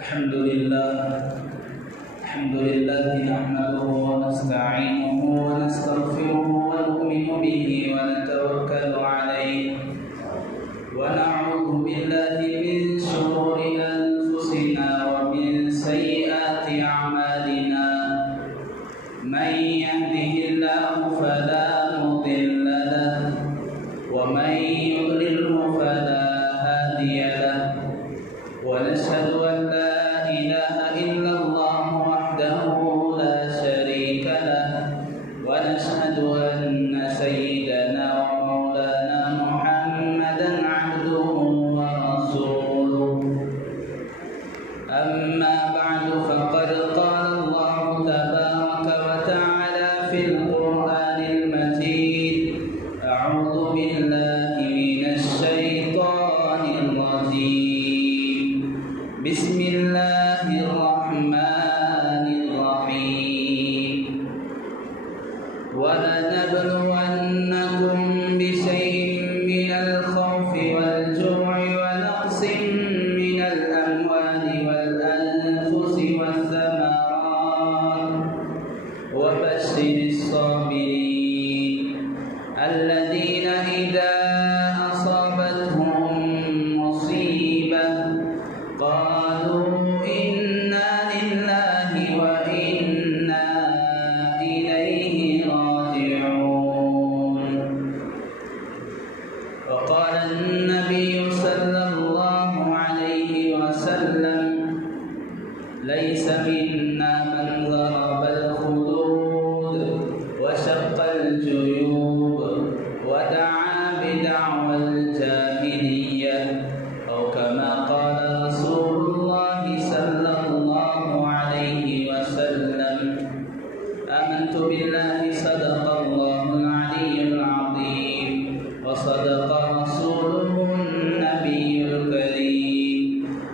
الحمد لله نحمده ونستعينه ونستغفره ونؤمن به ونتوكل عليه ونعوذ بالله من شرور أنفسنا ومن سيئات أعمالنا من يهده الله فلا مضل له ومن يضلله فلا هادي له ونشهد أن لا إله إلا الله وحده لا شريك له ونشهد أن سيدنا ومولانا محمدا عبده ورسوله أما بعد فقد قال الله تبارك وتعالى في القرآن المجيد أعوذ بالله من الشيطان الرجيم بسم الله الرحمن الرحيم ولنبلونكم بشيء من الخوف والجوع ونقص من الأموال والأنفس والثمرات وبشر الصابرين الذين إذا أصابتهم مصيبة قالوا إنا لله وإنا إليه راجعون وقال النبي صلى الله عليه وسلم ليس منا من ضرب الخدود وشق الجيوب ودعا بدعوى الجاهلية أو كما قال رسول الله صلى الله عليه وسلم آمنت بالله صدق الله العلي العظيم وصدق رسوله النبي الكريم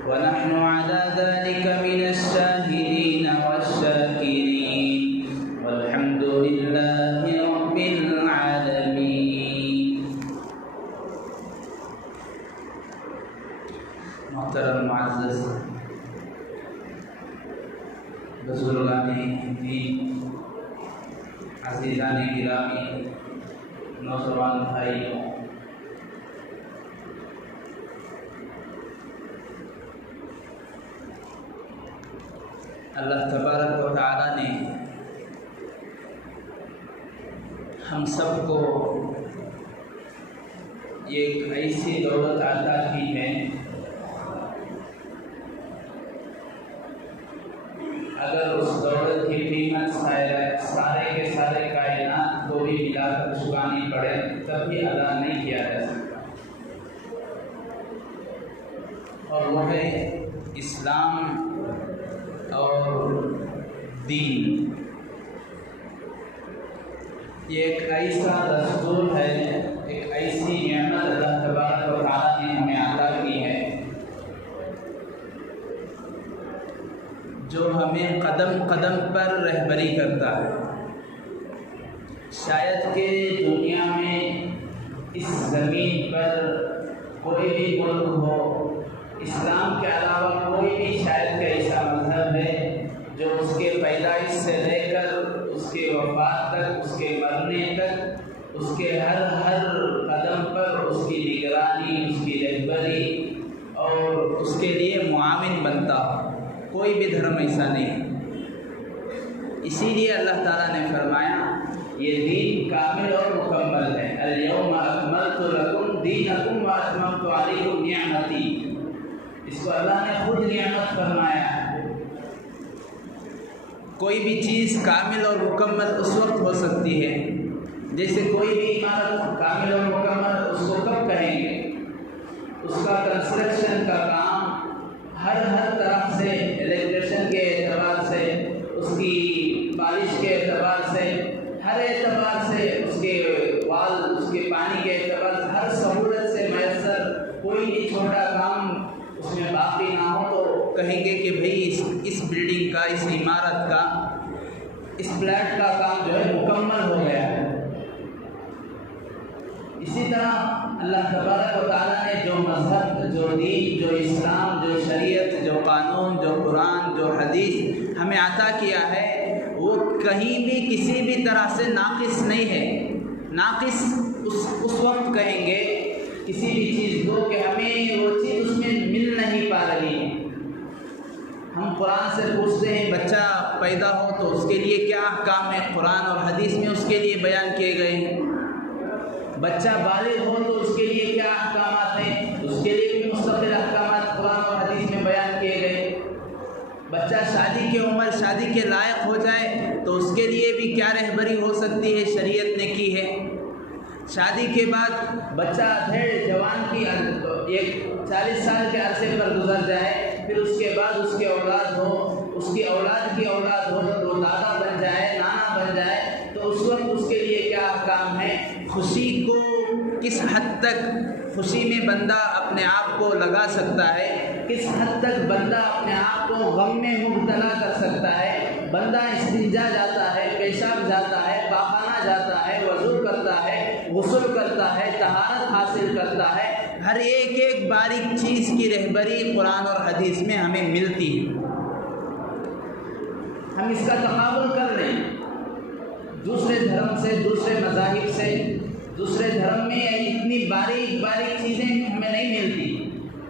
ونحن على ذلك من الشاهدين والشاكرين والحمد لله رب العالمين. محترم معزز بزرگان دین، عزیزان گرامی، نوجوان بھائیوں، اللہ تبارک و تعالی نے ہم سب کو ایک ایسی دولت عطا کی ہے، اگر اس دولت کی قیمت سارے کے سارے کائنات کو بھی ملا کر چکانی پڑے تب بھی ادا نہیں کیا جا سکتا، اور وہ ہے اسلام اور دین۔ یہ ایک ایسا دستور ہے، ایک ایسی نعمت اللہ تبارک و تعالیٰ نے ہمیں عطا کی ہے جو ہمیں قدم قدم پر رہبری کرتا ہے۔ شاید کہ دنیا میں اس زمین پر کوئی بھی ملک ہو، اسلام کے علاوہ کوئی بھی شاید کہ ایسا مذہب ہے جو اس کے پیدائش سے لے کر اس کے وفات تک، اس کے مرنے تک، اس کے ہر قدم پر اس کی نگرانی، اس کی رہبری اور اس کے لیے معاون بنتا ہو۔ کوئی بھی دھرم ایسا نہیں۔ اسی لیے اللہ تعالیٰ نے فرمایا یہ دین کامل اور مکمل ہے۔ الیوم اکملت لکم دینکم واتممت علیکم نعمتی، اس کو اللہ نے خود نعمت فرمایا۔ کوئی بھی چیز کامل اور مکمل اس وقت ہو سکتی ہے، جیسے کوئی بھی عمارت کامل اور مکمل اس کو کب کہیں گے؟ اس کا کنسٹرکشن کا کام ہر طرف سے، الیکٹریشن کے اعتبار سے، اس کی بارش کے اعتبار سے، ہر اعتبار سے، اس کے وال، اس کے پانی کے اعتبار سے، ہر سہولت سے میسر کوئی بھی چھوٹا کام اس میں باقی نہ ہو تو کہیں گے کہ بھئی اس بلڈنگ کا، اس عمارت کا، اس فلیٹ کا کام جو ہے مکمل ہو گیا ہے۔ اس اسی طرح اللہ تبارک و تعالیٰ نے جو مذہب، جو دین، جو اسلام، جو شریعت، جو قانون، جو قرآن، جو حدیث ہمیں عطا کیا ہے وہ کہیں بھی کسی بھی طرح سے ناقص نہیں ہے۔ ناقص اس وقت کہیں گے کسی بھی چیز کو کہ ہمیں وہ چیز اس میں مل نہیں پا رہی ہے۔ ہم قرآن سے پوچھتے ہیں بچہ پیدا ہو تو اس کے لیے کیا احکام ہے، قرآن اور حدیث میں اس کے لیے بیان کیے گئے ہیں۔ بچہ بالغ ہو تو اس کے لیے کیا احکامات ہیں، اس کے لیے بھی مستقل احکامات قرآن اور حدیث میں بیان کیے گئے۔ بچہ شادی کی عمر، شادی کے لائق ہو جائے تو اس کے لیے بھی کیا رہبری ہو سکتی ہے، شریعت نے کی ہے۔ شادی کے بعد بچہ ادھیڑ جوان کی ایک 40 سال کے عرصے پر گزر جائے، پھر اس کے بعد اس کی اولاد ہو، اس کی اولاد کی اولاد ہو تو وہ دادا بن جائے، نانا بن جائے، تو اس وقت اس کے لیے کیا احکام ہے۔ خوشی کو کس حد تک خوشی میں بندہ اپنے آپ کو لگا سکتا ہے، کس حد تک بندہ اپنے آپ کو غم میں مبتلا کر سکتا ہے۔ بندہ استنجا جاتا ہے، پیشاب جاتا ہے، پاخانہ جاتا ہے، وضو کرتا ہے، غسل کرتا ہے، طہارت حاصل کرتا ہے، ہر ایک باریک چیز کی رہبری قرآن اور حدیث میں ہمیں ملتی ہے۔ ہم اس کا تقابل کر رہے ہیں دوسرے دھرم سے، دوسرے مذاہب سے۔ دوسرے دھرم میں اتنی باریک چیزیں ہمیں نہیں ملتی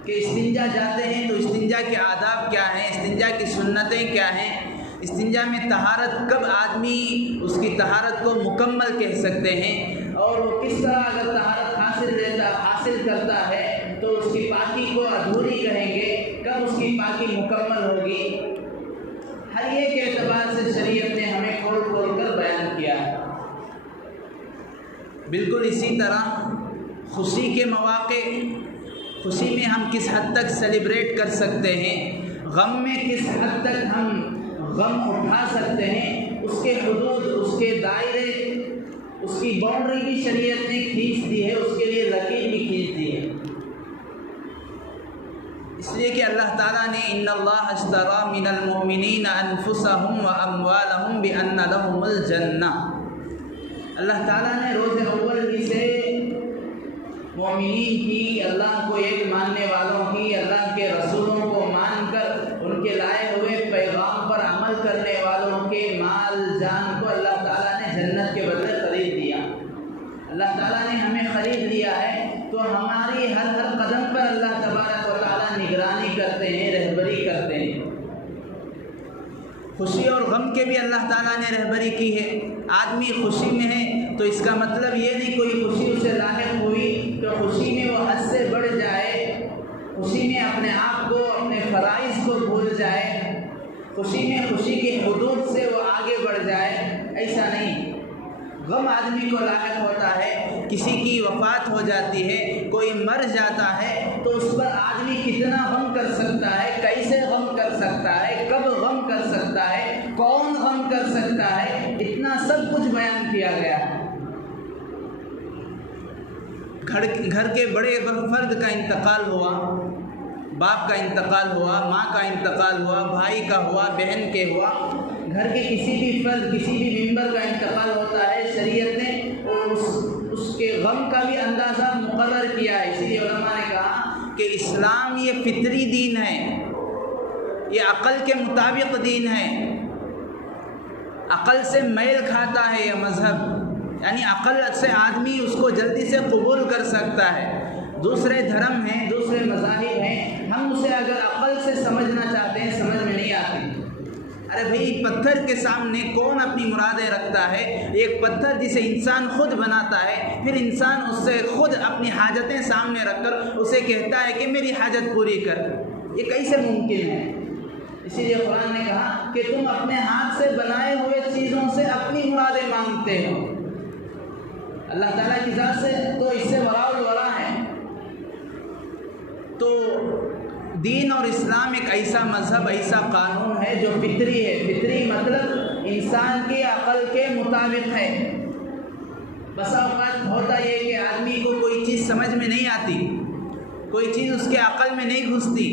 کہ استنجا جاتے ہیں تو استنجا کے آداب کیا ہیں، استنجا کی سنتیں کیا ہیں، استنجا میں طہارت کب آدمی اس کی طہارت کو مکمل کہہ سکتے ہیں، اور وہ کس طرح اگر طہارت حاصل کرتا ہے تو اس کی پاکی کو ادھوری کہیں گے، کب اس کی پاکی مکمل ہوگی۔ ہر ایک اعتبار سے شریعت نے ہمیں کھول کر بیان کیا ہے۔ بالکل اسی طرح خوشی کے مواقع، خوشی میں ہم کس حد تک سیلیبریٹ کر سکتے ہیں، غم میں کس حد تک ہم غم اٹھا سکتے ہیں، اس کے حدود، اس کے دائرے، اس کی باؤنڈری بھی شریعت نے کھینچ دی ہے، اس کے لیے لکیر بھی کھینچ دی ہے۔ اس لیے کہ اللہ تعالیٰ نے ان اللہ اشتری من المؤمنین انفسهم واموالهم بان لهم الجنہ، اللہ تعالیٰ نے روز اول ہی سے مومنین کی، اللہ کو ایک ماننے والوں کی، اللہ کے رسولوں کو مان کر ان کے لائے ہوئے پیغام پر عمل کرنے والوں کے مال جان کو اللہ تعالیٰ نے جنت کے بدلے خرید دیا۔ اللہ تعالیٰ نے ہمیں خرید لیا ہے تو ہماری ہر قدم پر اللہ تبارک و تعالیٰ نگرانی کرتے ہیں، رہبری کرتے ہیں۔ خوشی اور غم کے بھی اللہ تعالیٰ نے رہبری کی ہے۔ آدمی خوشی میں ہے تو اس کا مطلب یہ نہیں کوئی خوشی اسے لاحق ہوئی کہ خوشی میں وہ حد سے بڑھ جائے، خوشی میں اپنے آپ کو، اپنے فرائض کو بھول جائے، خوشی میں خوشی کی حدود سے وہ آگے بڑھ جائے، ایسا نہیں۔ غم آدمی کو لاحق ہوتا ہے، کسی کی وفات ہو جاتی ہے، کوئی مر جاتا ہے تو اس پر آدمی کتنا غم کر سکتا ہے، کیسے غم کر سکتا ہے، کب غم کر سکتا ہے، کون غم کر سکتا ہے، اتنا سب کچھ بیان کیا گیا ہے۔ گھر کے بڑے فرد کا انتقال ہوا، باپ کا انتقال ہوا، ماں کا انتقال ہوا، بھائی کا ہوا، بہن کے ہوا، گھر کے کسی بھی فرد، کسی بھی ممبر کا انتقال ہوتا ہے، شریعت نے اس کے غم کا بھی اندازہ مقرر کیا ہے۔ اسی لیے علماء نے کہا کہ اسلام یہ فطری دین ہے، یہ عقل کے مطابق دین ہے، عقل سے میل کھاتا ہے یہ مذہب، یعنی عقل سے آدمی اس کو جلدی سے قبول کر سکتا ہے۔ دوسرے دھرم ہیں، دوسرے مذاہب ہیں، ہم اسے اگر عقل سے سمجھنا چاہتے ہیں سمجھ میں نہیں آتی۔ ارے بھئی پتھر کے سامنے کون اپنی مرادیں رکھتا ہے؟ ایک پتھر جسے انسان خود بناتا ہے، پھر انسان اس سے خود اپنی حاجتیں سامنے رکھ کر اسے کہتا ہے کہ میری حاجت پوری کر، یہ کیسے ممکن ہے؟ اسی لیے قرآن نے کہا کہ تم اپنے ہاتھ سے بنائے ہوئے چیزوں سے اپنی مرادیں مانگتے ہو، اللہ تعالیٰ کی ذات سے تو اس سے وراء الورا ہے۔ تو دین اور اسلام ایک ایسا مذہب، ایسا قانون ہے جو فطری ہے۔ فطری مطلب انسان کی عقل کے مطابق ہے۔ بسا اوقات ہوتا یہ کہ آدمی کو کوئی چیز سمجھ میں نہیں آتی، کوئی چیز اس کے عقل میں نہیں گھستی،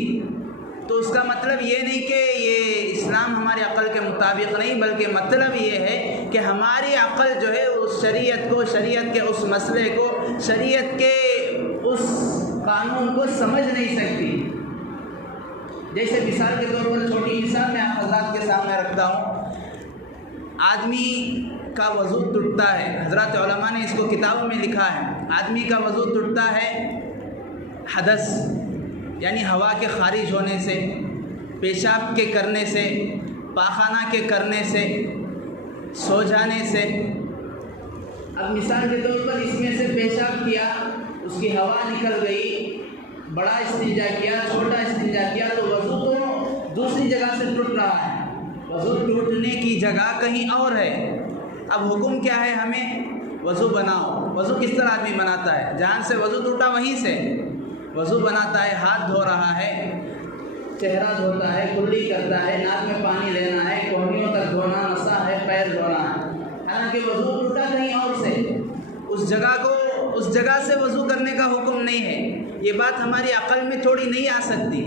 تو اس کا مطلب یہ نہیں کہ یہ اسلام ہماری عقل کے مطابق نہیں، بلکہ مطلب یہ ہے کہ ہماری عقل جو ہے اس شریعت کو، شریعت کے اس مسئلے کو، شریعت کے اس قانون کو سمجھ نہیں سکتی۔ جیسے مثال کے طور پر چھوٹی مثال میں آپ حضرات کے سامنے رکھتا ہوں، آدمی کا وضو ٹوٹتا ہے، حضرات علماء نے اس کو کتابوں میں لکھا ہے، آدمی کا وضو ٹوٹتا ہے حدث یعنی ہوا کے خارج ہونے سے، پیشاب کے کرنے سے، پاخانہ کے کرنے سے، سو جانے سے۔ اب مثال کے طور پر اس میں سے پیشاب کیا، اس کی ہوا نکل گئی، بڑا استنجا کیا، چھوٹا استنجا کیا، تو وضو تو دوسری جگہ سے ٹوٹ رہا ہے، وضو ٹوٹنے کی جگہ کہیں اور ہے۔ اب حکم کیا ہے ہمیں؟ وضو بناؤ۔ وضو کس طرح آدمی بناتا ہے؟ جہاں سے وضو ٹوٹا وہیں سے وضو بناتا ہے، ہاتھ دھو رہا ہے، چہرہ دھوتا ہے، کلی کرتا ہے، ناک میں پانی لینا ہے، کوہنیوں تک دھونا، نسا ہے، پیر دھونا ہے، حالانکہ وضو ٹوٹا کہیں اور سے۔ اس جگہ سے وضو کرنے کا حکم نہیں ہے۔ یہ بات ہماری عقل میں تھوڑی نہیں آ سکتی،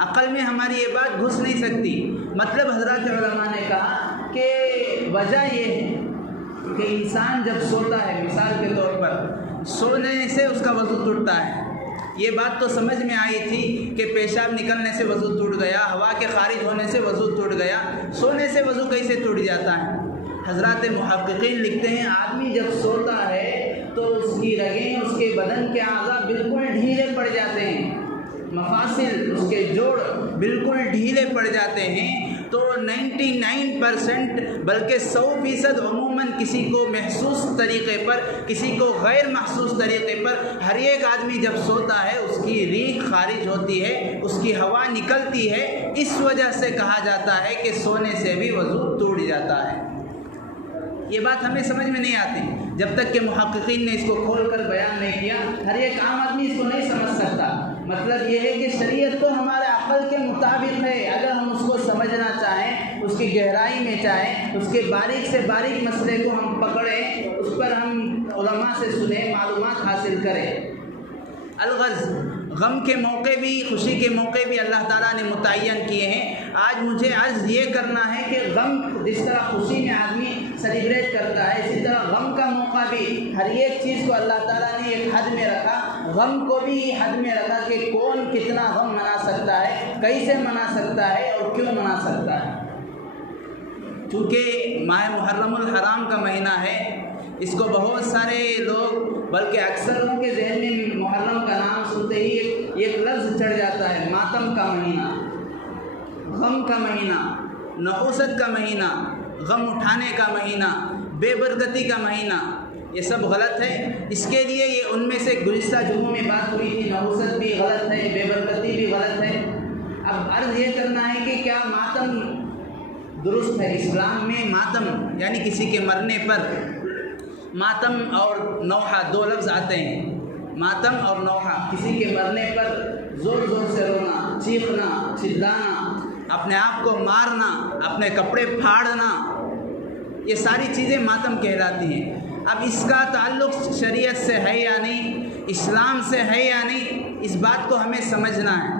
عقل میں ہماری یہ بات گھس نہیں سکتی۔ مطلب حضرات علماء نے کہا کہ وجہ یہ ہے کہ انسان جب سوتا ہے، مثال کے طور پر سونے سے اس کا وضو ٹوٹتا ہے۔ یہ بات تو سمجھ میں آئی تھی کہ پیشاب نکلنے سے وضو ٹوٹ گیا، ہوا کے خارج ہونے سے وضو ٹوٹ گیا، سونے سے وضو کیسے ٹوٹ جاتا ہے؟ حضرات محققین لکھتے ہیں آدمی جب سوتا ہے تو اس کی رگیں، اس کے بدن کے اعضاء بالکل ڈھیلے پڑ جاتے ہیں، مفاصل، اس کے جوڑ بالکل ڈھیلے پڑ جاتے ہیں۔ تو 99% بلکہ 100% عموماً کسی کو محسوس طریقے پر، کسی کو غیر محسوس طریقے پر، ہر ایک آدمی جب سوتا ہے اس کی ریح خارج ہوتی ہے، اس کی ہوا نکلتی ہے۔ اس وجہ سے کہا جاتا ہے کہ سونے سے بھی وضو ٹوٹ جاتا ہے۔ یہ بات ہمیں سمجھ میں نہیں آتی جب تک کہ محققین نے اس کو کھول کر بیان نہیں کیا۔ ہر ایک عام آدمی اس کو نہیں سمجھ سکتا۔ مطلب یہ ہے کہ شریعت تو ہمارے عقل کے مطابق ہے، اگر ہم اس کو سمجھنا چاہیں، اس کی گہرائی میں چاہیں، اس کے باریک سے باریک مسئلے کو ہم پکڑیں، اس پر ہم علماء سے سنیں، معلومات حاصل کریں۔ الغرض غم کے موقع بھی، خوشی کے موقع بھی اللہ تعالیٰ نے متعین کیے ہیں۔ آج مجھے عرض یہ کرنا ہے کہ غم جس طرح خوشی میں آدمی سیلیبریٹ کرتا ہے، اسی طرح غم کا موقع بھی ہر ایک چیز کو اللہ تعالیٰ نے ایک حد میں رکھا، غم کو بھی حد میں رکھا کہ کون کتنا غم منا سکتا ہے، کیسے منا سکتا ہے اور کیوں منا سکتا ہے۔ چونکہ ماہ محرم الحرام کا مہینہ ہے، اس کو بہت سارے لوگ، بلکہ اکثر لوگوں کے ذہن میں محرم کا نام سنتے ہی ایک لفظ چڑھ جاتا ہے، ماتم کا مہینہ، غم کا مہینہ، نحوست کا مہینہ، غم اٹھانے کا مہینہ، بے برکتی کا مہینہ۔ یہ سب غلط ہے۔ اس کے لیے یہ ان میں سے گزشتہ جمعوں میں بات ہوئی تھی، نحوست بھی غلط ہے، بے برکتی بھی غلط ہے۔ اب عرض یہ کرنا ہے کہ کیا ماتم درست ہے؟ اسلام میں ماتم یعنی کسی کے مرنے پر ماتم اور نوحہ دو لفظ آتے ہیں، ماتم اور نوحہ، کسی کے مرنے پر زور زور سے رونا، چیخنا، چلانا، اپنے آپ کو مارنا، اپنے کپڑے پھاڑنا، یہ ساری چیزیں ماتم کہلاتی ہیں۔ اب اس کا تعلق شریعت سے ہے یا نہیں، اسلام سے ہے یا نہیں، اس بات کو ہمیں سمجھنا ہے۔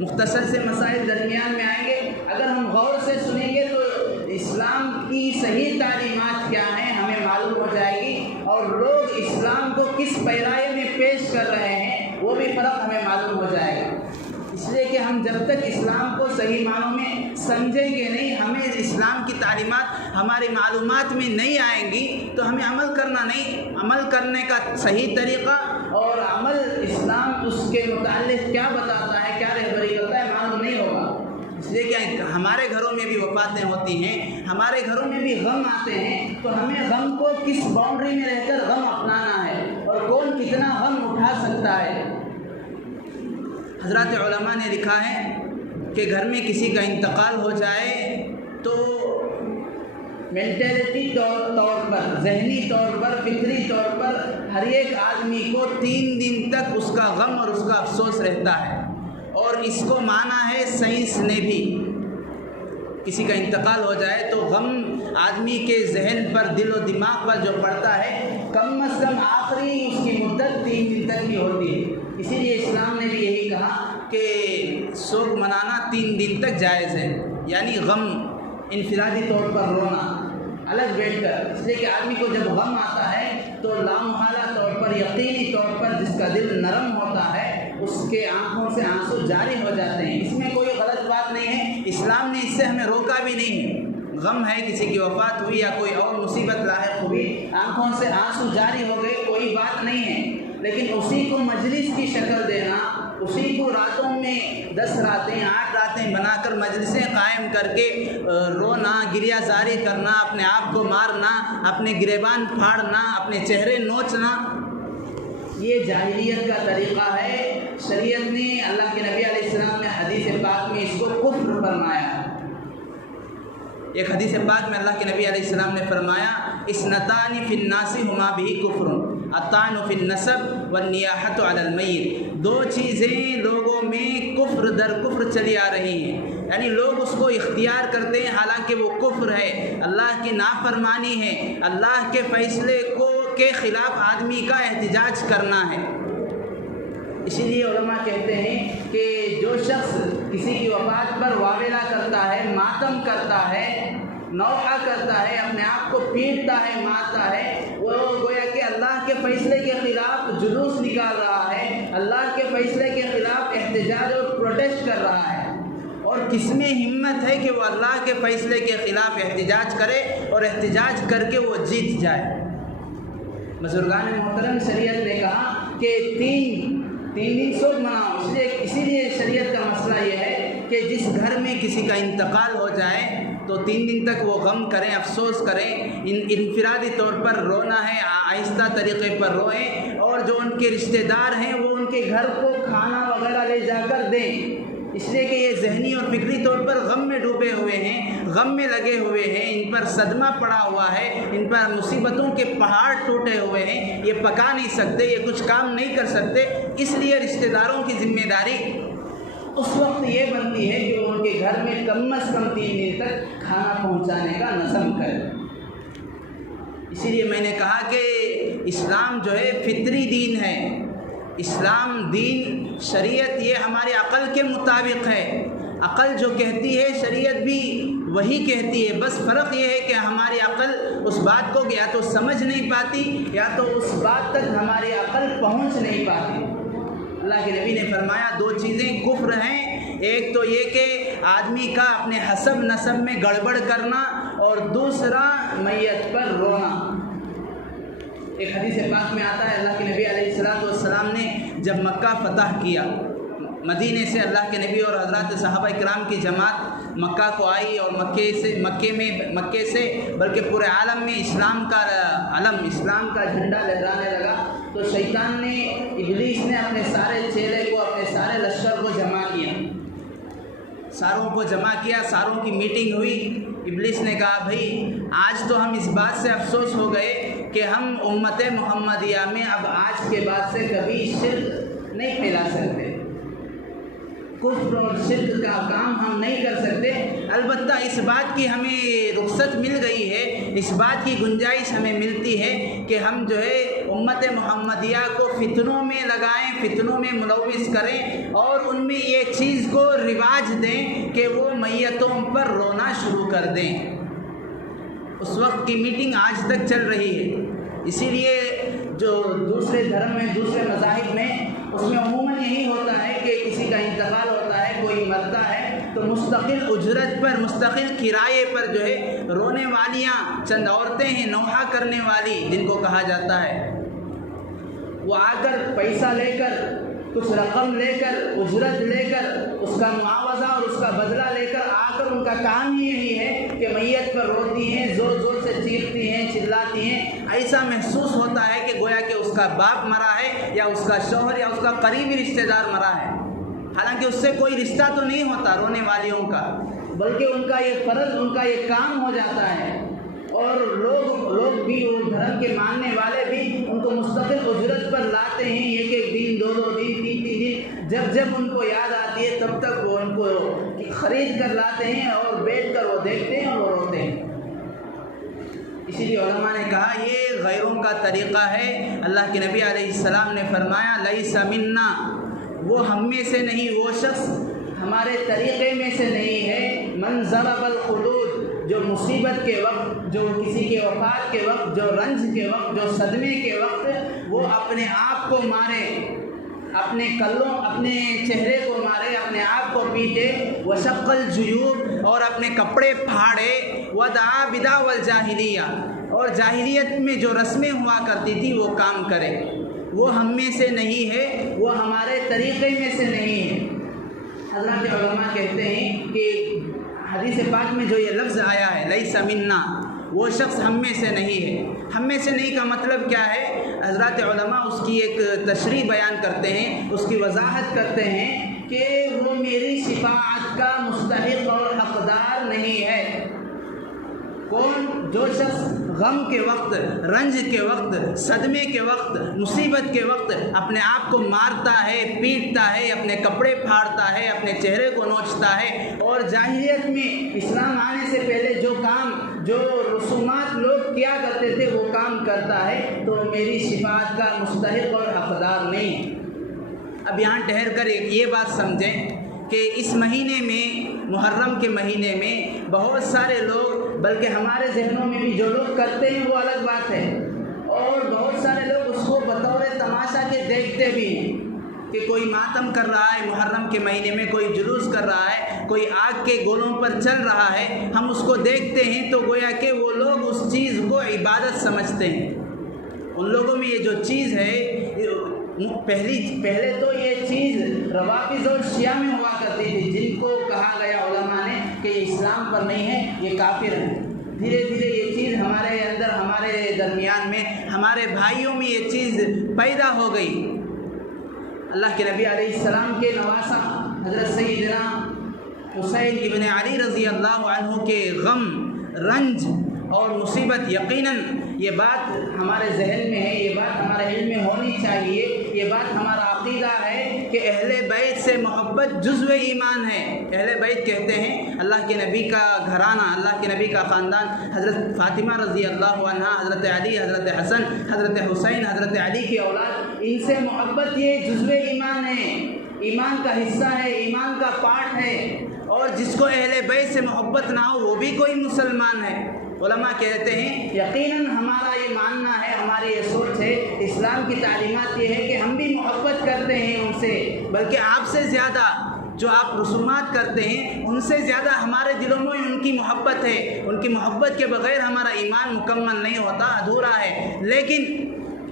مختصر سے مسائل درمیان میں آئیں گے، اگر ہم غور سے سنیں گے تو اسلام کی صحیح تعلیمات کیا ہیں ہمیں معلوم ہو جائے گی، اور لوگ اسلام کو کس پیرائے میں پیش کر رہے ہیں وہ بھی فرق ہمیں معلوم ہو جائے گا۔ اس لیے کہ ہم جب تک اسلام کو صحیح معنوں میں سمجھیں گے نہیں، ہمیں اسلام کی تعلیمات ہماری معلومات میں نہیں آئیں گی، تو ہمیں عمل کرنا نہیں، عمل کرنے کا صحیح طریقہ اور عمل اسلام اس کے متعلق کیا بتاتا ہے، کیا رہبری کرتا ہے، معلوم نہیں ہوگا۔ اس لیے کہ ہمارے گھروں میں بھی وفاتیں ہوتی ہیں، ہمارے گھروں میں بھی غم آتے ہیں، تو ہمیں غم کو کس باؤنڈری میں رہ کر غم اپنانا ہے اور کون کتنا غم اٹھا سکتا ہے۔ حضرات علماء نے لکھا ہے کہ گھر میں کسی کا انتقال ہو جائے تو مینٹلٹی طور پر، ذہنی طور پر، فطری طور پر ہر ایک آدمی کو 3 دن تک اس کا غم اور اس کا افسوس رہتا ہے، اور اس کو مانا ہے سائنس نے بھی۔ کسی کا انتقال ہو جائے تو غم آدمی کے ذہن پر، دل و دماغ پر جو پڑتا ہے، کم از کم آخری اس کی مدت 3 دن تک کی ہوتی ہے۔ اسی لیے اسلام نے بھی یہی کہا کہ سوگ منانا 3 دن تک جائز ہے، یعنی غم انفرادی طور پر رونا الگ بیٹھ کر، اس لیے کہ آدمی کو جب غم آتا ہے تو لامحالہ طور پر، یقینی طور پر جس کا دل نرم ہوتا ہے اس کے آنکھوں سے آنسو جاری ہو جاتے ہیں، اس میں کوئی غلط بات نہیں ہے، اسلام نے اس سے ہمیں روکا بھی نہیں ہے۔ غم ہے، کسی کی وفات ہوئی یا کوئی اور مصیبت لاحق ہوئی، آنکھوں سے آنسو جاری ہو گئے، کوئی بات نہیں ہے، لیکن اسی کو مجلس کی شکل دینا، اسی کو راتوں میں 10 راتیں 8 راتیں بنا کر مجلسیں قائم کر کے رونا، گریہ زاری کرنا، اپنے آپ کو مارنا، اپنے گریبان پھاڑنا، اپنے چہرے نوچنا، یہ جاہلیت کا طریقہ ہے۔ شریعت نے، اللہ کے نبی علیہ السلام نے حدیث پاک میں اس کو کفر فرمایا۔ ایک حدیث پاک میں اللہ کے نبی علیہ السلام نے فرمایا، اثنتان فی الناس ہما بہ کفر، الطعن فی النسب والنیاحۃ علی المیت۔ 2 چیزیں لوگوں میں کفر در کفر چلی آ رہی ہیں، یعنی لوگ اس کو اختیار کرتے ہیں حالانکہ وہ کفر ہے، اللہ کی نافرمانی ہے، اللہ کے فیصلے کے خلاف آدمی کا احتجاج کرنا ہے۔ اسی لیے علماء کہتے ہیں کہ جو شخص کسی کی وفات پر واویلا کرتا ہے، ماتم کرتا ہے، نوحہ کرتا ہے، اپنے آپ کو پیٹتا ہے، مارتا ہے، وہ گویا کہ اللہ کے فیصلے کے خلاف جلوس نکال رہا ہے، اللہ کے فیصلے کے خلاف احتجاج اور پروٹیسٹ کر رہا ہے۔ اور کس میں ہمت ہے کہ وہ اللہ کے فیصلے کے خلاف احتجاج کرے اور احتجاج کر کے وہ جیت جائے؟ بزرگان محترم، شریعت نے کہا کہ تین دن سوگ مناؤ، اسی لیے شریعت کا مسئلہ یہ ہے کہ جس گھر میں کسی کا انتقال ہو جائے تو 3 دن تک وہ غم کریں، افسوس کریں، انفرادی طور پر رونا ہے، آہستہ طریقے پر روئیں، اور جو ان کے رشتہ دار ہیں وہ ان کے گھر کو کھانا وغیرہ لے جا کر دیں، اس لیے کہ یہ ذہنی اور فکری طور پر غم میں ڈوبے ہوئے ہیں، غم میں لگے ہوئے ہیں، ان پر صدمہ پڑا ہوا ہے، ان پر مصیبتوں کے پہاڑ ٹوٹے ہوئے ہیں، یہ پکا نہیں سکتے، یہ کچھ کام نہیں کر سکتے، اس لیے رشتہ داروں کی ذمہ داری اس وقت یہ بنتی ہے کہ وہ ان کے گھر میں کم از کم 3 دن تک کھانا پہنچانے کا نظم کرے۔ اسی لیے میں نے کہا کہ اسلام جو ہے فطری دین ہے، اسلام دین، شریعت یہ ہماری عقل کے مطابق ہے، عقل جو کہتی ہے شریعت بھی وہی کہتی ہے، بس فرق یہ ہے کہ ہماری عقل اس بات کو یا تو سمجھ نہیں پاتی یا تو اس بات تک ہماری عقل پہنچ نہیں پاتی۔ اللہ کے نبی نے فرمایا 2 چیزیں کفر ہیں، ایک تو یہ کہ آدمی کا اپنے حسب نسب میں گڑبڑ کرنا، اور دوسرا میت پر رونا۔ ایک حدیث پاک میں آتا ہے، اللہ کے نبی علیہ السلام نے جب مکہ فتح کیا، مدینے سے اللہ کے نبی اور حضرات صحابہ کرام کی جماعت مکہ کو آئی، اور مکے سے بلکہ پورے عالم میں اسلام کا علم، اسلام کا جھنڈا لہرانے لگا، تو شیطان نے، ابلیس نے اپنے سارے چیلے کو، اپنے سارے لشکر کو جمع کیا، ساروں کی میٹنگ ہوئی۔ ابلیس نے کہا بھائی آج تو ہم اس بات سے افسوس ہو گئے کہ ہم امت محمدیہ میں اب آج کے بعد سے کبھی شرک نہیں پھیلا سکتے، کفر اور شرک کا کام ہم نہیں کر سکتے، البتہ اس بات کی ہمیں رخصت مل گئی ہے، اس بات کی گنجائش ہمیں ملتی ہے کہ ہم جو ہے امت محمدیہ کو فتنوں میں لگائیں، فتنوں میں ملوث کریں، اور ان میں یہ چیز کو رواج دیں کہ وہ میتوں پر رونا شروع کر دیں۔ اس وقت کی میٹنگ آج تک چل رہی ہے۔ اسی لیے جو دوسرے دھرم میں، دوسرے مذاہب میں، اس میں عموماً یہی ہوتا ہے کہ کسی کا انتقال ہوتا ہے، کوئی مرتا ہے، تو مستقل اجرت پر، مستقل کرائے پر جو ہے رونے والیاں چند عورتیں ہیں، نوحہ کرنے والی جن کو کہا جاتا ہے، وہ آ کر پیسہ لے کر، کچھ رقم لے کر، اجرت لے کر، اس کا معاوضہ اور اس کا بدلہ لے کر آ کر ان کا کام ہی یہی ہے کہ میت پر روتی ہیں، زور زور سے چیختی ہیں، چلاتی ہیں، ایسا محسوس ہوتا ہے کہ گویا کہ اس کا باپ مرا ہے یا اس کا شوہر یا اس کا قریبی رشتہ دار مرا ہے، حالانکہ اس سے کوئی رشتہ تو نہیں ہوتا رونے والیوں کا، بلکہ ان کا یہ فرض، ان کا یہ کام ہو جاتا ہے۔ اور لوگ بھی، وہ دھرم کے ماننے والے بھی ان کو مستقل اجرت پر لاتے ہیں، ایک ایک دن، 2 دن، 3 دن، جب ان کو یاد آتی ہے تب تک وہ ان کو خرید کر لاتے ہیں اور بیٹھ کر وہ دیکھتے ہیں اور وہ روتے ہیں۔ اسی لیے علماء نے کہا یہ غیروں کا طریقہ ہے۔ اللہ کے نبی علیہ السلام نے فرمایا لیس منا، وہ ہم میں سے نہیں، وہ شخص ہمارے طریقے میں سے نہیں ہے۔ من ضرب الخدود، جو مصیبت کے وقت، جو کسی کے وفات کے وقت، جو رنج کے وقت، جو صدمے کے وقت وہ اپنے آپ کو مارے، اپنے کلوں، اپنے چہرے کو مارے، اپنے آپ کو پیٹے، وشق الجیوب، اور اپنے کپڑے پھاڑے، ودعا بدعوى الجاہلیہ، اور جاہلیت میں جو رسمیں ہوا کرتی تھی وہ کام کرے، وہ ہم میں سے نہیں ہے، وہ ہمارے طریقے میں سے نہیں ہے۔ حضرات علماء کہتے ہیں کہ حدیث پاک میں جو یہ لفظ آیا ہے لیس منا، وہ شخص ہم میں سے نہیں ہے۔ ہم میں سے نہیں کا مطلب کیا ہے؟ حضرات علماء اس کی ایک تشریح بیان کرتے ہیں، اس کی وضاحت کرتے ہیں کہ وہ میری شفاعت کا مستحق اور حقدار نہیں ہے۔ کون؟ جو شخص غم کے وقت، رنج کے وقت، صدمے کے وقت، مصیبت کے وقت اپنے آپ کو مارتا ہے، پیٹتا ہے، اپنے کپڑے پھاڑتا ہے، اپنے چہرے کو نوچتا ہے، اور جاہلیت میں اسلام آنے سے پہلے جو کام، جو رسومات لوگ کیا کرتے تھے وہ کام کرتا ہے، تو میری شفاعت کا مستحق اور حقدار نہیں۔ اب یہاں ٹھہر کر یہ بات سمجھیں کہ اس مہینے میں، محرم کے مہینے میں بہت سارے لوگ، بلکہ ہمارے ذہنوں میں بھی جو لوگ کرتے ہیں وہ الگ بات ہے، اور بہت سارے لوگ اس کو بطور تماشا کے دیکھتے بھی ہیں کہ کوئی ماتم کر رہا ہے محرم کے مہینے میں، کوئی جلوس کر رہا ہے، کوئی آگ کے گولوں پر چل رہا ہے، ہم اس کو دیکھتے ہیں تو گویا کہ وہ لوگ اس چیز کو عبادت سمجھتے ہیں۔ ان لوگوں میں یہ جو چیز ہے، پہلے تو یہ چیز روافض اور شیعہ میں ہوا کرتی تھی، جن کو کہا گیا علماء نے کہ یہ اسلام پر نہیں ہے، یہ کافر ہیں۔ دھیرے دھیرے یہ چیز ہمارے اندر، ہمارے درمیان میں، ہمارے بھائیوں میں یہ چیز پیدا ہو گئی۔ اللہ کے نبی علیہ السلام کے نواسا حضرت سیدنا حسین ابن علی رضی اللہ عنہ کے غم، رنج اور مصیبت، یقیناً یہ بات ہمارے ذہن میں ہے، یہ بات ہمارے علم میں ہونی چاہیے، یہ بات ہمارا عقیدہ ہے کہ اہل بیت سے محبت جزو ایمان ہے۔ اہل بیت کہتے ہیں اللہ کے نبی کا گھرانہ، اللہ کے نبی کا خاندان، حضرت فاطمہ رضی اللہ عنہا، حضرت علی، حضرت حسن، حضرت حسین، حضرت علی کی اولاد، ان سے محبت یہ جزو ایمان ہے، ایمان کا حصہ ہے، ایمان کا پارٹ ہے، اور جس کو اہل بیت سے محبت نہ ہو وہ بھی کوئی مسلمان ہے۔ علماء کہتے ہیں یقیناً ہمارا یہ ماننا ہے، ہماری یہ سوچ ہے، اسلام کی تعلیمات یہ ہے کہ ہم بھی محبت کرتے ہیں ان سے، بلکہ آپ سے زیادہ جو آپ رسومات کرتے ہیں ان سے زیادہ ہمارے دلوں میں ان کی محبت ہے۔ ان کی محبت کے بغیر ہمارا ایمان مکمل نہیں ہوتا، ادھورا ہے۔ لیکن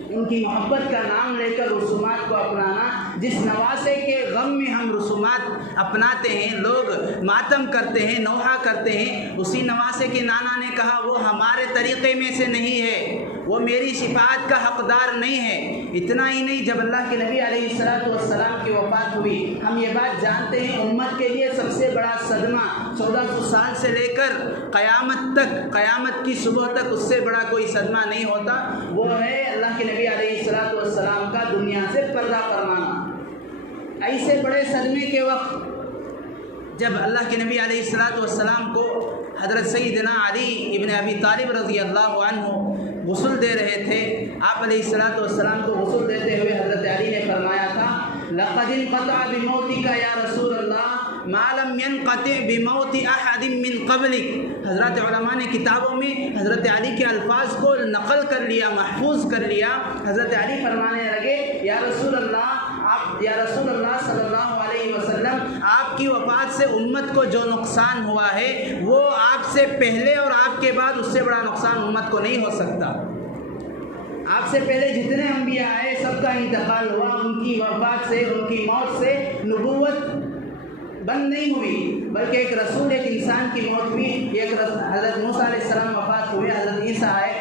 ان کی محبت کا نام لے کر رسومات کو اپنانا، جس نواسے کے غم میں ہم رسومات اپناتے ہیں، لوگ ماتم کرتے ہیں، نوحہ کرتے ہیں، اسی نواسے کے نانا نے کہا وہ ہمارے طریقے میں سے نہیں ہے، وہ میری شفاعت کا حقدار نہیں ہے۔ اتنا ہی نہیں، جب اللہ کے نبی علیہ السلام کی وفات ہوئی، ہم یہ بات جانتے ہیں امت کے لیے سب سے بڑا صدمہ 1400 سال سے لے کر قیامت تک، قیامت کی صبح تک اس سے بڑا کوئی صدمہ نہیں ہوتا، وہ ہے اللہ کے نبی علیہ السلام کا دنیا سے پردہ فرمانا۔ ایسے بڑے صدمے کے وقت جب اللہ کے نبی علیہ السلام کو حضرت سیدنا علی ابن ابی طالب رضی اللہ عنہ غسل دے رہے تھے، آپ علیہ السلام کو غسل دیتے ہوئے حضرت علی نے فرمایا تھا لقد انقطع بموتک یا رسول اللہ ما لم ينقطع بموت احد من قبلک۔ حضرت علماء نے کتابوں میں حضرت علی کے الفاظ کو نقل کر لیا، محفوظ کر لیا۔ حضرت علی فرمانے لگے یا رسول اللہ صلی اللہ علیہ وسلم، آپ کی وفات سے امت کو جو نقصان ہوا ہے وہ آپ سے پہلے اور آپ کے بعد اس سے بڑا نقصان امت کو نہیں ہو سکتا۔ آپ سے پہلے جتنے انبیاء آئے سب کا انتقال ہوا، ان کی وفات سے، ان کی موت سے نبوت بند نہیں ہوئی، بلکہ ایک رسول، ایک انسان کی موت بھی، ایک حضرت موسیٰ علیہ السلام وفات ہوئے، حضرت عیسیٰ آئے،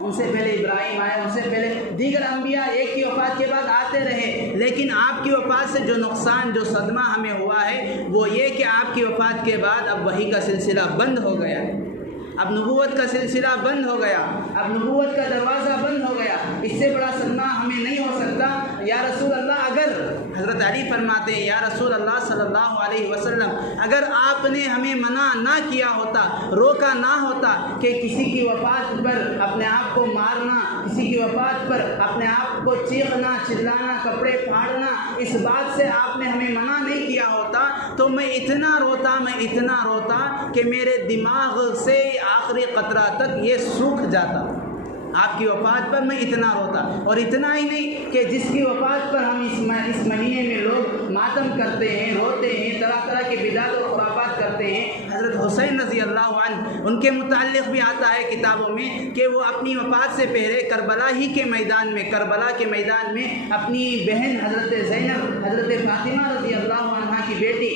ان سے پہلے ابراہیم آئے، ان سے پہلے دیگر انبیاء ایک کی وفات کے بعد آتے رہے، لیکن آپ کی وفات سے جو نقصان، جو صدمہ ہمیں ہوا ہے وہ یہ کہ آپ کی وفات کے بعد اب وحی کا سلسلہ بند ہو گیا، اب نبوت کا سلسلہ بند ہو گیا، اب نبوت کا دروازہ بند ہو گیا۔ اس سے بڑا صدمہ ہمیں نہیں ہو سکتا۔ یا رسول اللہ، اگر حضرت علی فرماتے ہیں یا رسول اللہ صلی اللہ علیہ وسلم اگر آپ نے ہمیں منع نہ کیا ہوتا، روکا نہ ہوتا کہ کسی کی وفات پر اپنے آپ کو مارنا، کسی کی وفات پر اپنے آپ کو چیخنا، چلانا، کپڑے پھاڑنا، اس بات سے آپ نے ہمیں منع نہیں کیا ہوتا تو میں اتنا روتا کہ میرے دماغ سے آخری قطرہ تک یہ سوکھ جاتا۔ آپ کی وفات پر میں اتنا روتا، اور اتنا ہی نہیں کہ جس کی وفات پر ہم اس مہینے میں لوگ ماتم کرتے ہیں، روتے ہیں، طرح طرح کے بدعت اور خرافات کرتے ہیں۔ حضرت حسین رضی اللہ عنہ ان کے متعلق بھی آتا ہے کتابوں میں کہ وہ اپنی وفات سے پہلے کربلا کے میدان میں اپنی بہن حضرت زینب، حضرت فاطمہ رضی اللہ عنہ کی بیٹی،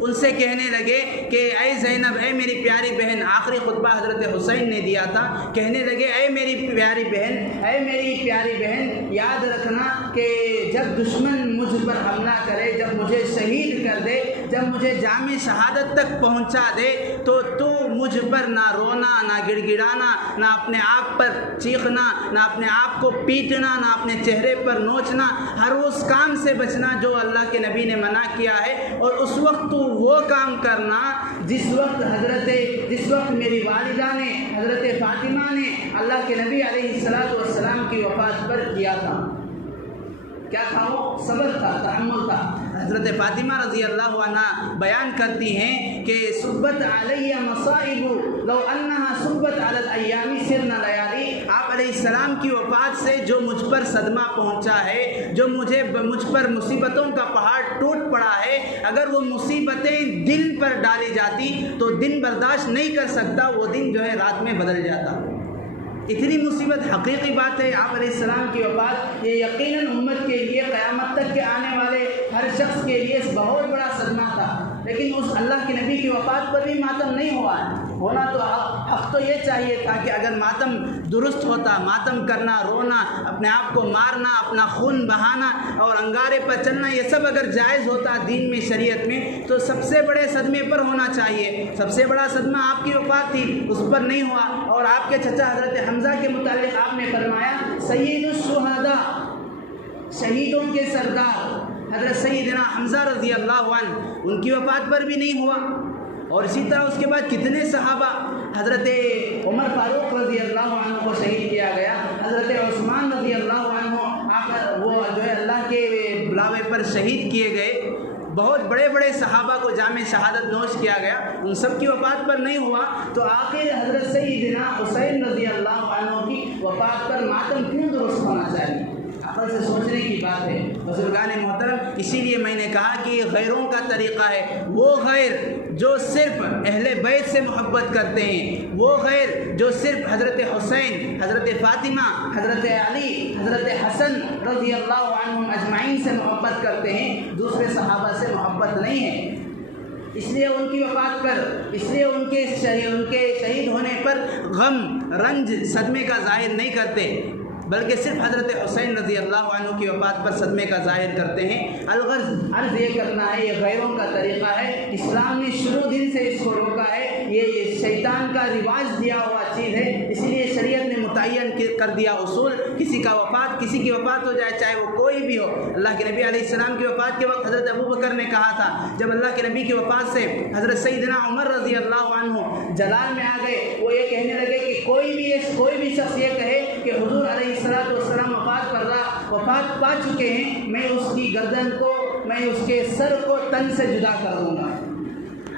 ان سے کہنے لگے کہ اے زینب، اے میری پیاری بہن، آخری خطبہ حضرت حسین نے دیا تھا، کہنے لگے اے میری پیاری بہن یاد رکھنا کہ جب دشمن مجھ پر حملہ کرے، جب مجھے شہید کر دے، جب مجھے جام شہادت تک پہنچا دے تو مجھ پر نہ رونا، نہ گڑ گڑانا، نہ اپنے آپ پر چیخنا، نہ اپنے آپ کو پیٹنا، نہ اپنے چہرے پر نوچنا، ہر اس کام سے بچنا جو اللہ کے نبی نے منع کیا ہے، اور اس وقت وہ کام کرنا جس وقت میری والدہ نے، حضرت فاطمہ نے اللہ کے نبی علیہ السلام کی وفات پر کیا تھا۔ کیا تھا وہ؟ صبر تھا، تحمل تھا۔ حضرت فاطمہ رضی اللہ عنہ بیان کرتی ہیں کہ صبت علیہ مصائب لو انہا صبت علی الایام سرن لیالی، آپ علیہ السلام کی وفات سے جو مجھ پر صدمہ پہنچا ہے، جو مجھ پر مصیبتوں کا پہاڑ ٹوٹ پڑا ہے، اگر وہ مصیبتیں دل پر ڈالی جاتی تو دن برداشت نہیں کر سکتا، وہ دن جو ہے رات میں بدل جاتا۔ اتنی مصیبت حقیقی بات ہے آپ علیہ السلام کی وفات، یہ یقیناً امت کے لیے، قیامت تک کے آنے والے ہر شخص کے لیے بہت بڑا صدمہ تھا، لیکن اس اللہ کے نبی کی وفات پر بھی ماتم نہیں ہوا ہے۔ ہونا تو حق تو یہ چاہیے تھا کہ اگر ماتم درست ہوتا، ماتم کرنا، رونا، اپنے آپ کو مارنا، اپنا خون بہانا اور انگارے پر چلنا، یہ سب اگر جائز ہوتا دین میں، شریعت میں، تو سب سے بڑے صدمے پر ہونا چاہیے۔ سب سے بڑا صدمہ آپ کی وفات تھی، اس پر نہیں ہوا۔ اور آپ کے چچا حضرت حمزہ کے متعلق آپ نے فرمایا سید الشہداء، شہیدوں کے سردار حضرت سیدنا حمزہ رضی اللہ عنہ، ان کی وفات پر بھی نہیں ہوا۔ اور اسی طرح اس کے بعد کتنے صحابہ، حضرت عمر فاروق رضی اللہ عنہ کو شہید کیا گیا، حضرت عثمان رضی اللہ عنہ وہ جو ہے اللہ کے بلاوے پر شہید کیے گئے، بہت بڑے بڑے صحابہ کو جام شہادت نوش کیا گیا، ان سب کی وفات پر نہیں ہوا، تو آخر حضرت سیدنا حسین رضی اللہ عنہ کی وفات پر ماتم کیوں درست ہونا چاہیے؟ عقل سے سوچنے کی بات ہے بزرگان محترم۔ اسی لیے میں نے کہا کہ یہ غیروں کا طریقہ ہے، وہ غیر جو صرف اہل بیت سے محبت کرتے ہیں، وہ غیر جو صرف حضرت حسین، حضرت فاطمہ، حضرت علی، حضرت حسن رضی اللہ عنہم اجمعین سے محبت کرتے ہیں، دوسرے صحابہ سے محبت نہیں ہے۔ اس لیے ان کی وفات پر، اس لیے ان کے شہید ہونے پر غم، رنج، صدمے کا ظاہر نہیں کرتے، بلکہ صرف حضرت حسین رضی اللہ عنہ کی وفات پر صدمے کا ظاہر کرتے ہیں۔ الغرض عرض یہ کرنا ہے، یہ غیروں کا طریقہ ہے، اسلام نے شروع دن سے اس کو روکا ہے، یہ شیطان کا رواج دیا ہوا چیز ہے، اس لیے شریعت نے متعین کر دیا اصول، کسی کی وفات ہو جائے، چاہے وہ کوئی بھی ہو۔ اللہ کے نبی علیہ السلام کی وفات کے وقت حضرت ابو بکر نے کہا تھا، جب اللہ کے نبی کی وفات سے حضرت سیدنا عمر رضی اللہ عنہ جلال میں آ گئے، وہ یہ کہنے لگے کہ کوئی بھی شخص یہ کہے کہ حضور علیہ السلام وفات پا چکے ہیں، میں اس کی گردن کو، میں اس کے سر کو تن سے جدا کر دوں گا۔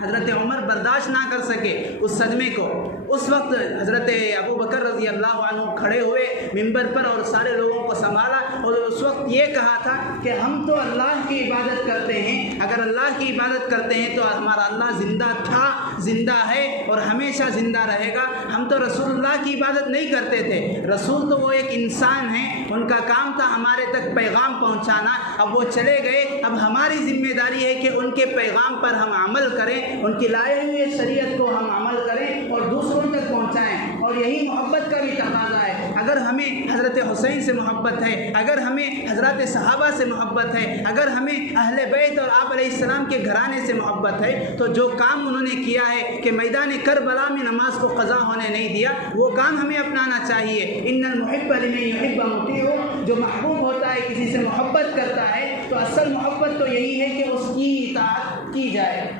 حضرت عمر برداشت نہ کر سکے اس صدمے کو۔ اس وقت حضرت ابو بکر رضی اللہ عنہ کھڑے ہوئے ممبر پر اور سارے لوگوں کو سنبھالا، اور اس وقت یہ کہا تھا کہ ہم تو اللہ کی عبادت کرتے ہیں، اگر اللہ کی عبادت کرتے ہیں تو ہمارا اللہ زندہ تھا، زندہ ہے اور ہمیشہ زندہ رہے گا۔ ہم تو رسول اللہ کی عبادت نہیں کرتے تھے، رسول تو وہ ایک انسان ہیں، ان کا کام تھا ہمارے تک پیغام پہنچانا، اب وہ چلے گئے، اب ہماری ذمہ داری ہے کہ ان کے پیغام پر ہم عمل کریں، ان کی لائے ہوئے شریعت کو ہم عمل کریں اور دوسروں تک پہنچائیں، اور یہی محبت کا بھی تقاضا ہے۔ اگر ہمیں حضرت حسین سے محبت ہے، اگر ہمیں حضرات صحابہ سے محبت ہے، اگر ہمیں اہل بیت اور آپ علیہ السلام کے گھرانے سے محبت ہے، تو جو کام انہوں نے کیا ہے کہ میدان کربلا میں نماز کو قضا ہونے نہیں دیا، وہ کام ہمیں اپنانا چاہیے۔ ان المحب لمن یحب مطیع، جو محبوب ہوتا ہے, کسی سے محبت کرتا ہے, تو اصل محبت تو یہی ہے کہ اس کی اطاعت کی جائے.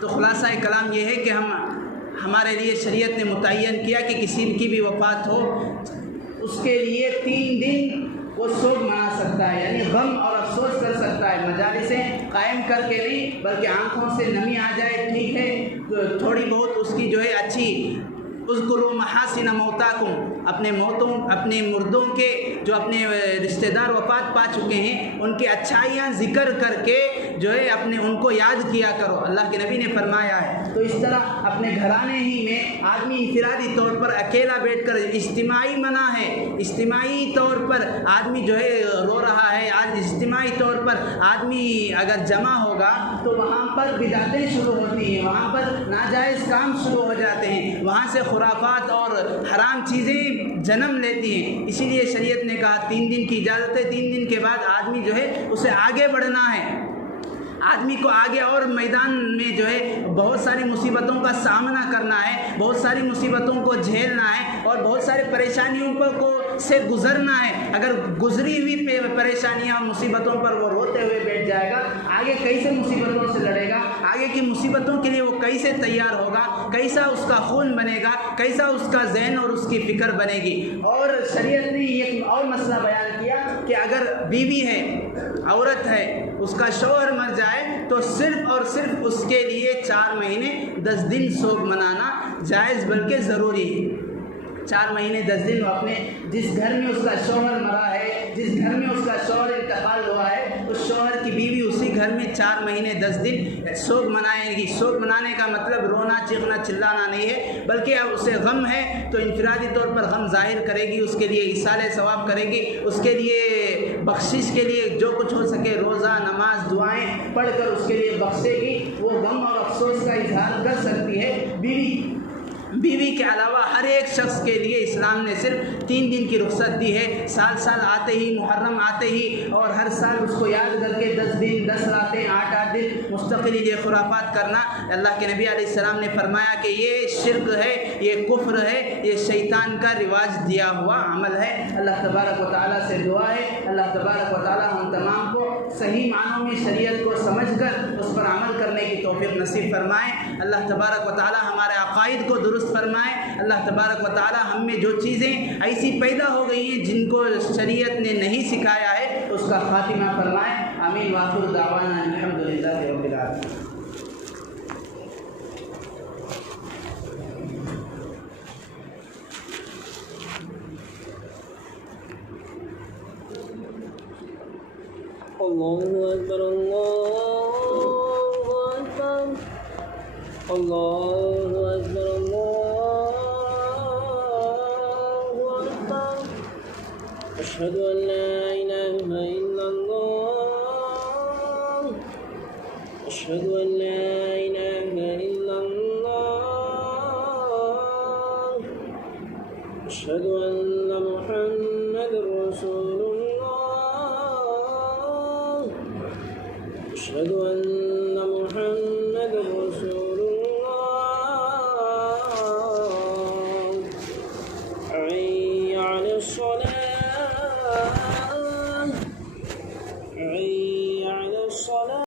تو خلاصہ کلام یہ ہے کہ ہمارے لیے شریعت نے متعین کیا کہ کسی کی بھی وفات ہو اس کے لیے 3 دن وہ سوگ منا سکتا ہے, یعنی غم اور افسوس کر سکتا ہے. مجالسیں قائم کر کے نہیں بلکہ آنکھوں سے نمی آ جائے, ٹھیک ہے, تھوڑی بہت اس کی جو ہے اچھی اذکروا محاسن موتاکم, اپنے مردوں کے جو اپنے رشتہ دار وفات پا چکے ہیں ان کی اچھائیاں ذکر کر کے جو ہے ان کو یاد کیا کرو. اللہ کے نبی نے فرمایا ہے. تو اس طرح اپنے گھرانے ہی میں آدمی انفرادی طور پر اکیلا بیٹھ کر, اجتماعی منع ہے, اجتماعی طور پر آدمی جو ہے رو رہا ہے, آج اجتماعی طور پر آدمی اگر جمع ہوگا تو وہاں پر بدعتیں شروع ہوتی ہیں, وہاں پر ناجائز کام شروع ہو جاتے ہیں, وہاں سے خرافات اور حرام چیزیں جنم لیتی ہیں. اسی لیے شریعت نے کہا 3 دن کی اجازت ہے, 3 دن کے بعد آدمی جو ہے اسے آگے بڑھنا ہے. آدمی کو آگے اور میدان میں جو ہے بہت ساری مصیبتوں کا سامنا کرنا ہے, بہت ساری مصیبتوں کو جھیلنا ہے اور بہت ساری پریشانیوں سے گزرنا ہے. اگر گزری ہوئی پریشانیاں اور مصیبتوں پر وہ روتے ہوئے بیٹھ جائے گا, آگے کیسے مصیبتوں سے لڑے گا, آگے کی مصیبتوں کے لیے وہ کیسے تیار ہوگا, کیسا اس کا خون بنے گا, کیسا اس کا ذہن اور اس کی فکر بنے گی. اور شریعت نے ایک اور مسئلہ بیان کیا کہ اگر بیوی ہے, عورت ہے, اس کا شوہر مر جائے تو صرف اور صرف اس کے لیے 4 مہینے 10 دن سوگ منانا جائز بلکہ ضروری ہے. 4 مہینے 10 دن وہ اپنے جس گھر میں اس کا شوہر مرا ہے, جس گھر میں اس کا شوہر انتقال ہوا ہے, اس شوہر کی بیوی اسی گھر میں 4 مہینے 10 دن سوگ منائے گی. سوگ منانے کا مطلب رونا چیخنا چلانا نہیں ہے, بلکہ اب اسے غم ہے تو انفرادی طور پر غم ظاہر کرے گی, اس کے لیے ایصال ثواب کرے گی, اس کے لیے بخشش کے لیے جو کچھ ہو سکے روزہ نماز دعائیں پڑھ کر اس کے لیے بخشے گی. وہ غم اور افسوس کا اظہار کر سکتی ہے. بیوی کے علاوہ ہر ایک شخص کے لیے اسلام نے صرف 3 دن کی رخصت دی ہے. سال آتے ہی, محرم آتے ہی, اور ہر سال اس کو یاد کر کے 10 دن 10 راتیں 8 دن مستقل یہ خرافات کرنا. اللہ کے نبی علیہ السلام نے فرمایا کہ یہ شرک ہے, یہ کفر ہے, یہ شیطان کا رواج دیا ہوا عمل ہے. اللہ تبارک و تعالیٰ سے دعا ہے اللہ تبارک و تعالیٰ ہم تمام کو صحیح معنوں میں شریعت کو سمجھ کر اس پر عمل کرنے کی توفیق نصیب فرمائے. اللہ تبارک و تعالیٰ ہمارے عقائد کو درست فرمائے. اللہ تبارک و تعالیٰ ہم میں جو چیزیں ایسی پیدا ہو گئی ہیں جن کو شریعت نے نہیں سکھایا ہے اس کا خاتمہ فرمائے. آمین. وآخر دعوانا الحمدللہ رب العالمین. اللہ اکبر اللہ اکبر اللہ اکبر اللہ اکبر. اشہد ان لا الہ الا اللہ اشہد ان لا الہ الا اللہ اشہد ان محمد رسول اللہ اشہد ان